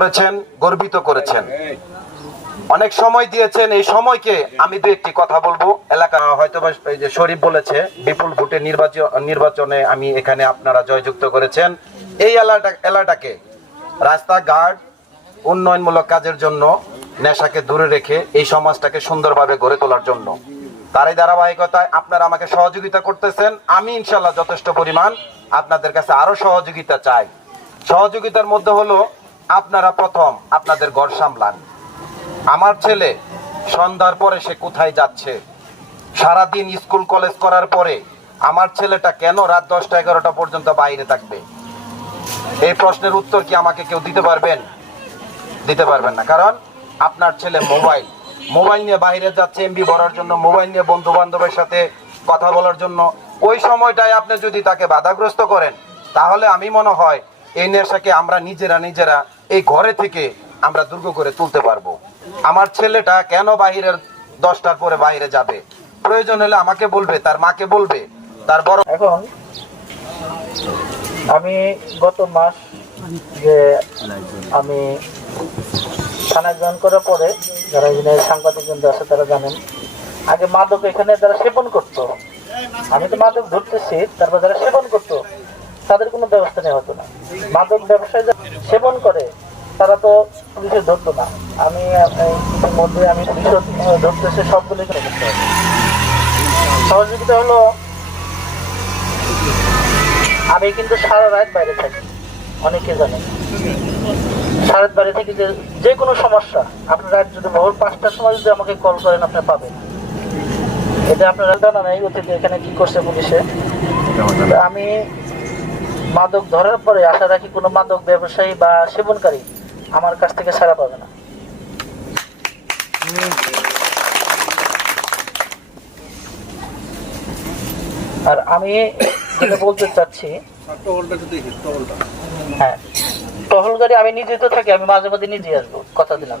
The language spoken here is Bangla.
করেছেন, গর্বিত করেছেন, অনেক সময় দিয়েছেন। এই সময়কে আমি দু একটি কথা বলবো। এলাকা হয়তো যে শরীফ বলেছে বিপুল ভোটে নির্বাচনে আমি এখানে আপনারা জয়যুক্ত করেছেন। এই এলাকাটাকে রাস্তাঘাট উন্নয়নমূলক কাজের জন্য, নেশাকে দূরে রেখে এই সমাজটাকে সুন্দরভাবে গড়ে তোলার জন্য তারই ধারাবাহিকতায় আপনারা আমাকে সহযোগিতা করতেছেন। আমি ইনশাল্লাহ যথেষ্ট পরিমাণ আপনাদের কাছে আরো সহযোগিতা চাই। সহযোগিতার মধ্যে হলো আপনারা প্রথম আপনাদের ঘর সামলান। আমার ছেলে সন্ধ্যার পরে সে কোথায় যাচ্ছে? সারাদিন স্কুল কলেজ করার পরে আমার ছেলেটা কেন রাত 10টা 11টা পর্যন্ত বাইরে থাকবে? এই প্রশ্নের উত্তর কি আমাকে কেউ দিতে পারবেন? দিতে পারবেন না। কারণ আপনার ছেলে মোবাইল নিয়ে বাইরে যাচ্ছে এমবি ভরার জন্য, মোবাইল নিয়ে বন্ধু বান্ধবের সাথে কথা বলার জন্য। ওই সময়টায় আপনি যদি তাকে বাধাগ্রস্ত করেন, তাহলে আমি মনে হয় এই নেশাকে আমরা নিজেরা এই ঘরে থেকে আমরা দুর্গ করে তুলতে পারবো। আমার ছেলেটা কেন বাইরের 10টার পরে বাইরে যাবে? প্রয়োজন হলে আমাকে বলবে, তার মাকে বলবে, তার বড়। এখন আমি গত মাস যে আমি থানায় জয়েন করার পরে, যারা এখানে সাংবাদিক বন্ধু আছে তারা জানেন, আগে মাদক এখানে যারা সেবন করতো, আমি তো মাদক ধরতেছি, তারপর যারা সেবন করতো তাদের কোনো ব্যবস্থা নেওয়া হতো না। মাদক ব্যবসায় যারা সেবন করে তারা তো পুলিশে ধরতো না। আমি ইতিমধ্যে আমি পুলিশ ধরতেছে, সবগুলো করতে হবে। সহযোগিতা হলো আমি কিন্তু সারা রাত বাইরে থাকি, অনেকে জানেন। সারা রাত বাইরে থেকে যে কোনো সমস্যা আপনার রাত যদি ভোর 5টার সময় যদি আমাকে কল করেন আপনি পাবেন। এটা আপনারা জানা নাই অতীতে এখানে কি করছে পুলিশে। আমি মাদক ধরার পরে আশা রাখি কোনো মাদক ব্যবসায়ী বা সেবনকারী আমার কাছ থেকে ছাড়া পাবে না। আর আমি যেটা বলতে চাচ্ছি, হ্যাঁ, টহল গাড়ি আমি নিজে তো থাকি, আমি মাঝে মাঝে নিজে আসবো, কথা দিলাম।